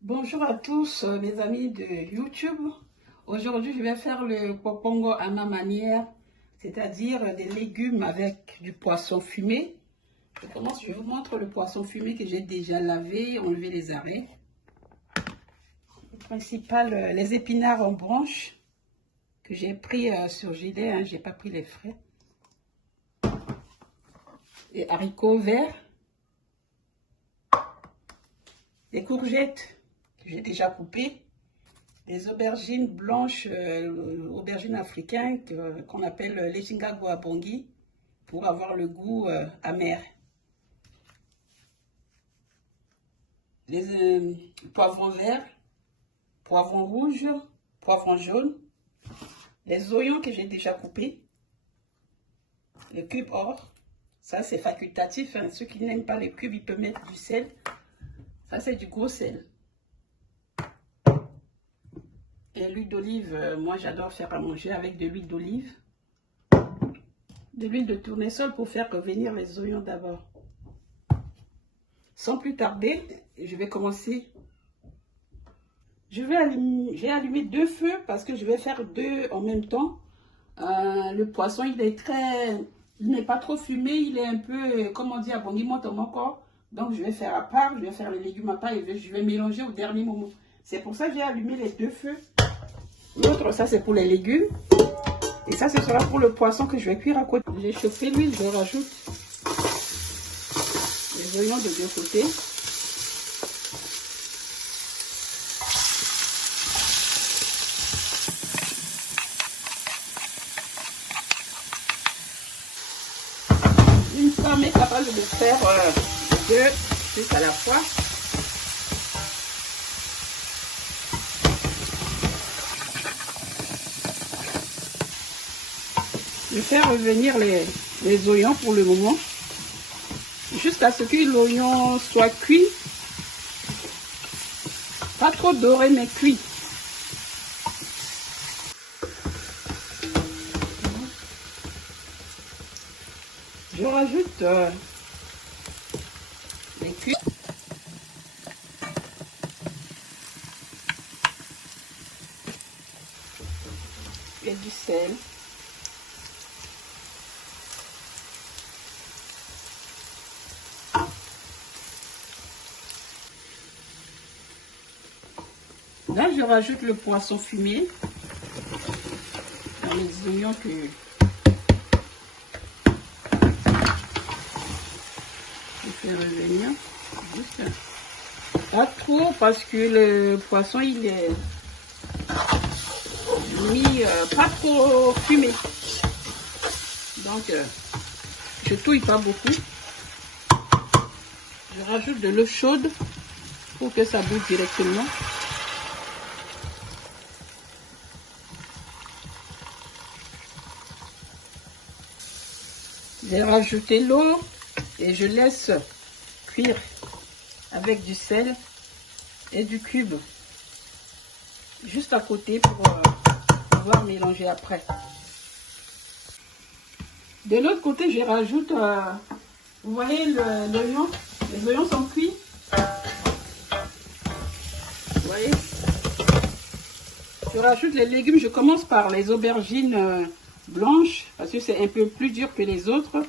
Bonjour à tous mes amis de YouTube. Aujourd'hui je vais faire le popongo à ma manière, c'est-à-dire des légumes avec du poisson fumé. Je vous montre le poisson fumé que j'ai déjà lavé, enlevé les arêtes. Le principal, les épinards en branche que j'ai pris sur gilet, hein, j'ai pas pris les frais. Les haricots verts, les courgettes que j'ai déjà coupées, des aubergines blanches, aubergines africaines qu'on appelle les Goabongi pour avoir le goût amer. Les poivrons verts, poivrons rouges, poivrons jaunes, les oignons que j'ai déjà coupés, le cube or, ça c'est facultatif, hein. Ceux qui n'aiment pas les cubes, ils peuvent mettre du sel, ça c'est du gros sel. Et l'huile d'olive, moi j'adore faire à manger avec de l'huile d'olive, de l'huile de tournesol pour faire revenir les oignons d'abord. Sans plus tarder, je vais commencer. J'ai allumé 2 feux parce que je vais faire 2 en même temps. Le poisson, il n'est pas trop fumé, il est un peu, comme on dit, à bon encore. Donc je vais faire à part, je vais faire les légumes à part et je vais mélanger au dernier moment. C'est pour ça que j'ai allumé les 2 feux. L'autre, ça c'est pour les légumes. Et ça, ce sera pour le poisson que je vais cuire à côté. J'ai chauffé l'huile, je rajoute les oignons de 2 côtés. Une femme est capable de faire 2 trucs à la fois. Je vais faire revenir les oignons pour le moment, jusqu'à ce que l'oignon soit cuit. Pas trop doré, mais cuit. Je rajoute les cuits. Et du sel. Là, je rajoute le poisson fumé dans les oignons que je fais revenir. Juste pas trop parce que le poisson il est mis pas trop fumé. Donc je touille pas beaucoup. Je rajoute de l'eau chaude pour que ça bouille directement. J'ai rajouté l'eau et je laisse cuire avec du sel et du cube juste à côté pour pouvoir mélanger après. De l'autre côté, je rajoute, vous voyez l'oignon, les oignons sont cuits. Vous voyez, je rajoute les légumes, je commence par les aubergines blanches parce que c'est un peu plus dur que les autres.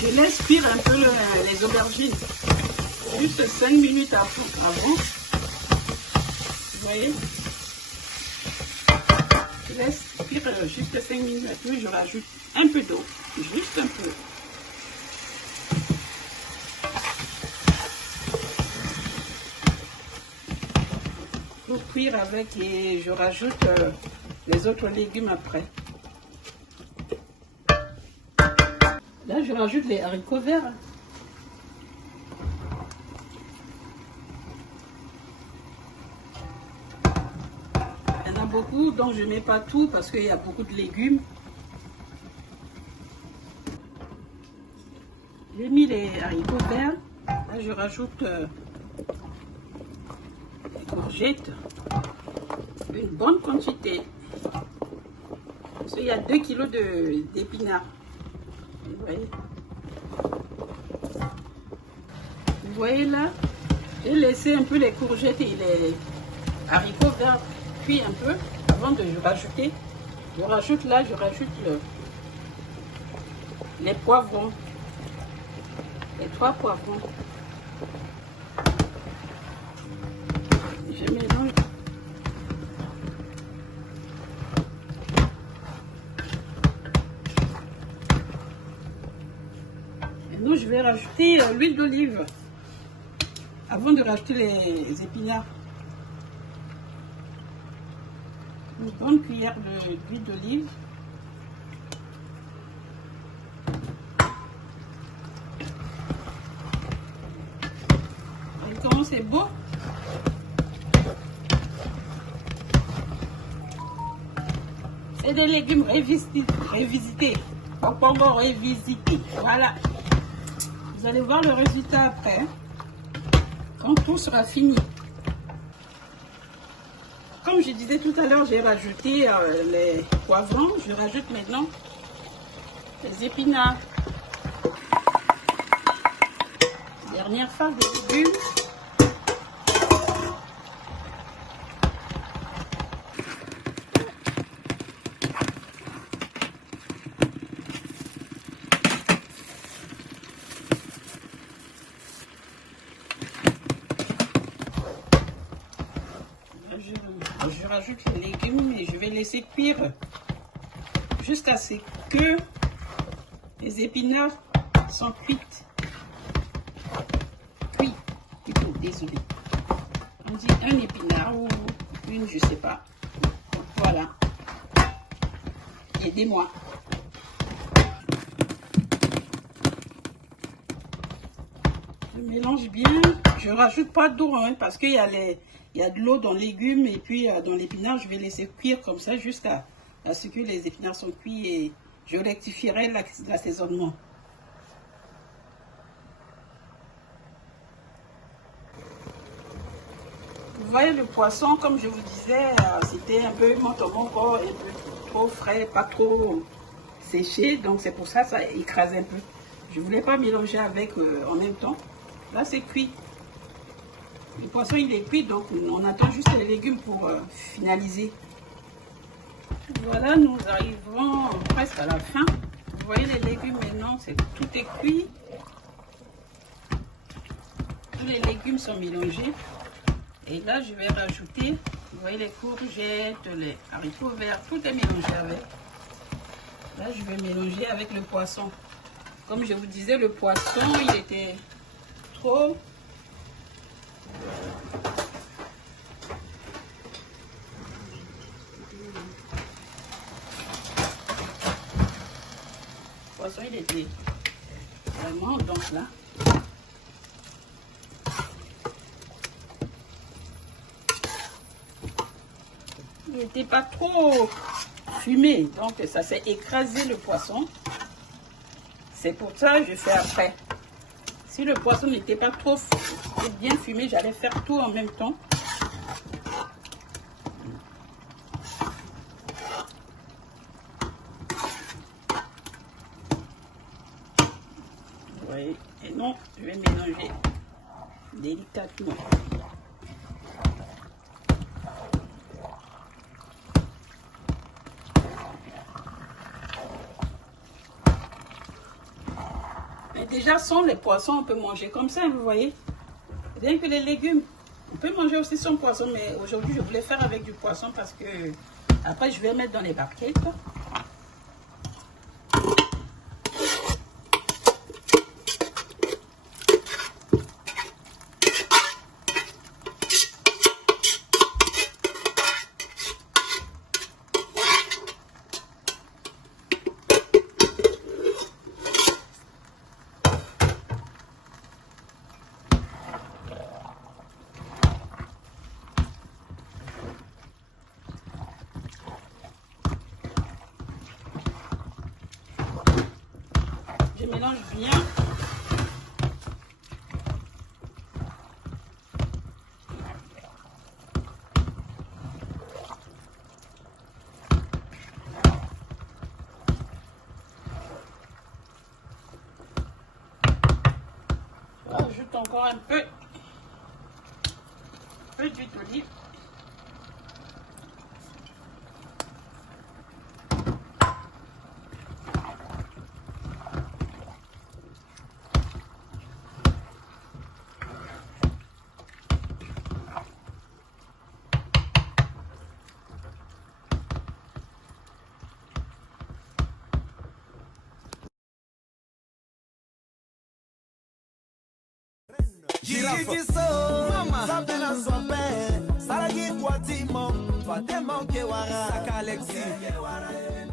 Je laisse cuire un peu les aubergines, juste 5 minutes avant. Vous voyez, je laisse cuire juste 5 minutes, puis je rajoute un peu d'eau, juste un peu. Pour cuire avec et je rajoute les autres légumes après. Là, je rajoute les haricots verts. Il y en a beaucoup, donc je ne mets pas tout parce qu'il y a beaucoup de légumes. J'ai mis les haricots verts. Là, je rajoute les courgettes. Une bonne quantité. Parce qu'il y a 2 kg d'épinards. Vous voyez? Vous voyez là? J'ai laissé un peu les courgettes et les haricots verts cuire un peu avant de rajouter. Je rajoute les poivrons. Les 3 poivrons. Je mélange. Maintenant, je vais rajouter l'huile d'olive avant de rajouter les épinards. Une bonne cuillère d'huile d'olive. Voyez comment c'est beau. C'est des légumes révisités. Popongo révisité. Voilà. Vous allez voir le résultat après. Quand tout sera fini. Comme je disais tout à l'heure, j'ai rajouté les poivrons. Je rajoute maintenant les épinards. Dernière phase des légumes. Je rajoute les légumes et je vais laisser cuire jusqu'à ce que les épinards sont cuits. Plutôt, désolé. On dit un épinard ou une, je sais pas. Voilà. Aidez-moi. Je mélange bien. Je rajoute pas d'eau hein, parce qu'il y a de l'eau dans les légumes et puis dans l'épinard, je vais laisser cuire comme ça jusqu'à ce que les épinards sont cuits et je rectifierai l'assaisonnement. Vous voyez le poisson, comme je vous disais, c'était un peu motomongo, un peu trop frais, pas trop séché, donc c'est pour ça que ça écrase un peu. Je ne voulais pas mélanger avec en même temps. Là c'est cuit. Le poisson il est cuit, donc on attend juste les légumes pour finaliser. Voilà, nous arrivons presque à la fin. Vous voyez les légumes maintenant, tout est cuit. Tous les légumes sont mélangés. Et là, je vais rajouter, vous voyez les courgettes, les haricots verts, tout est mélangé avec. Là, je vais mélanger avec le poisson. Comme je vous disais, le poisson, il était trop... Le poisson, il était vraiment, donc là. Il n'était pas trop fumé, donc ça s'est écrasé le poisson. C'est pour ça que je fais après. Si le poisson n'était pas trop bien fumé, j'allais faire tout en même temps. Vous voyez, et non, je vais mélanger délicatement. Mais déjà, sans les poissons, on peut manger comme ça, vous voyez. Rien que les légumes. On peut manger aussi sans poisson, mais aujourd'hui, je voulais faire avec du poisson parce que après, je vais mettre dans les barquettes. Je mélange bien. mettre encore un peu d'huile d'olive. Saragi kwa timo, fa te manke wara. Saka Alexi.